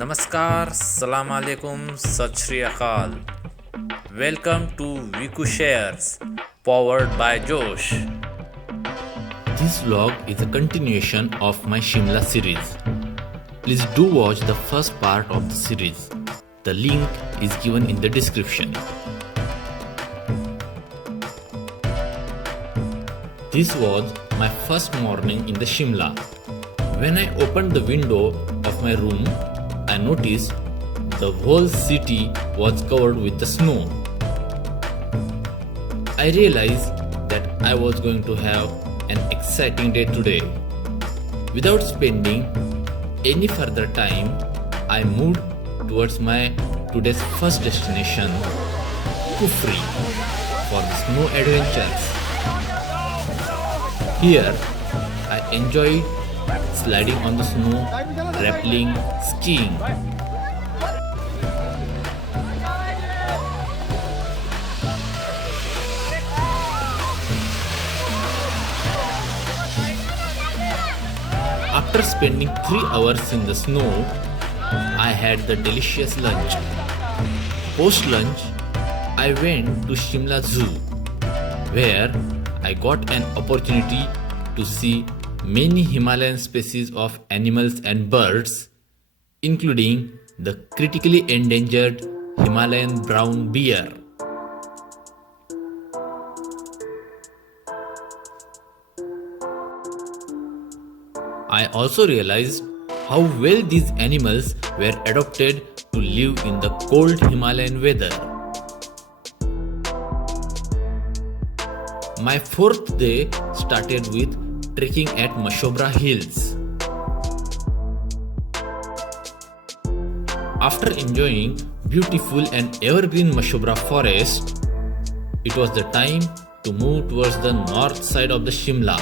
नमस्कार, सलाम alaikum, Sat Shri Akal. Welcome to Viku Shares, powered by Josh. This vlog is a continuation of my Shimla series. Please do watch the first part of the series. The link is given in the description. This was my first morning in the Shimla. When I opened the window of my room, I noticed the whole city was covered with the snow. I realized that I was going to have an exciting day today. Without spending any further time, I moved towards my today's first destination, Kufri, for the snow adventures. Here, I enjoyed sliding on the snow, rappelling, skiing. After spending 3 hours in the snow, I had the delicious lunch. Post lunch, I went to Shimla Zoo, where I got an opportunity to see many Himalayan species of animals and birds, including the critically endangered Himalayan brown bear. I also realized how well these animals were adapted to live in the cold Himalayan weather. My fourth day started with trekking at Mashobra Hills. After enjoying beautiful and evergreen Mashobra forest, it was the time to move towards the north side of the Shimla.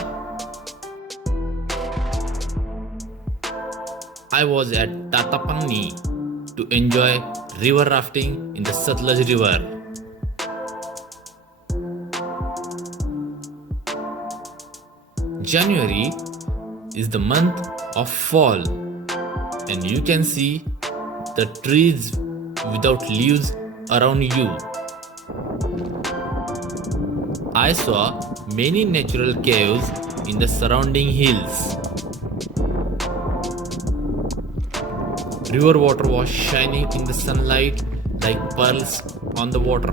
I was at Tatapangni to enjoy river rafting in the Satluj River. January is the month of fall, and you can see the trees without leaves around you. I saw many natural caves in the surrounding hills. River water was shining in the sunlight like pearls on the water.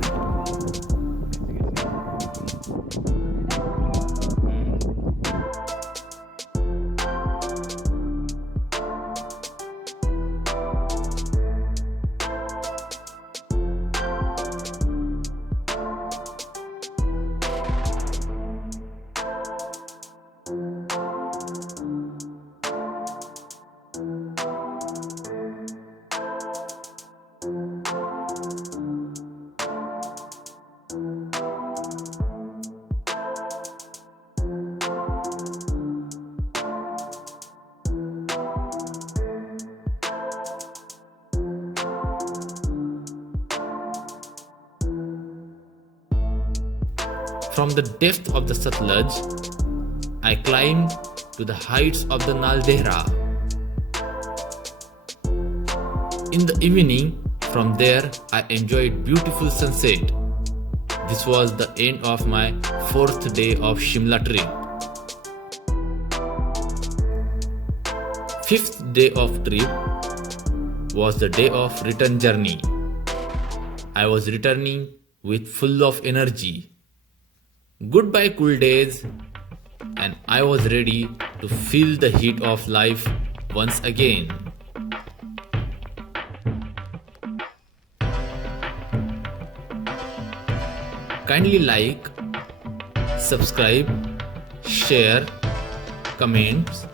From the depth of the Satluj, I climbed to the heights of the Naldehra. In the evening, from there I enjoyed beautiful sunset. This was the end of my fourth day of Shimla trip. Fifth day of trip was the day of return journey. I was returning with full of energy. Goodbye cool days, and I was ready to feel the heat of life once again. Kindly like, subscribe, share, comments,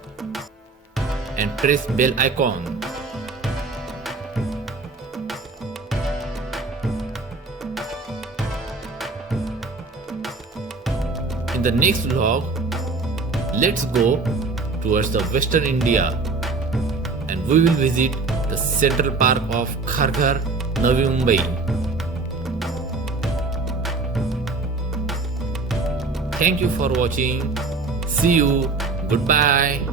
and press bell icon. In the next vlog, let's go towards the Western India, and we will visit the Central Park of Kharghar, Navi Mumbai. Thank you for watching. See you. Goodbye.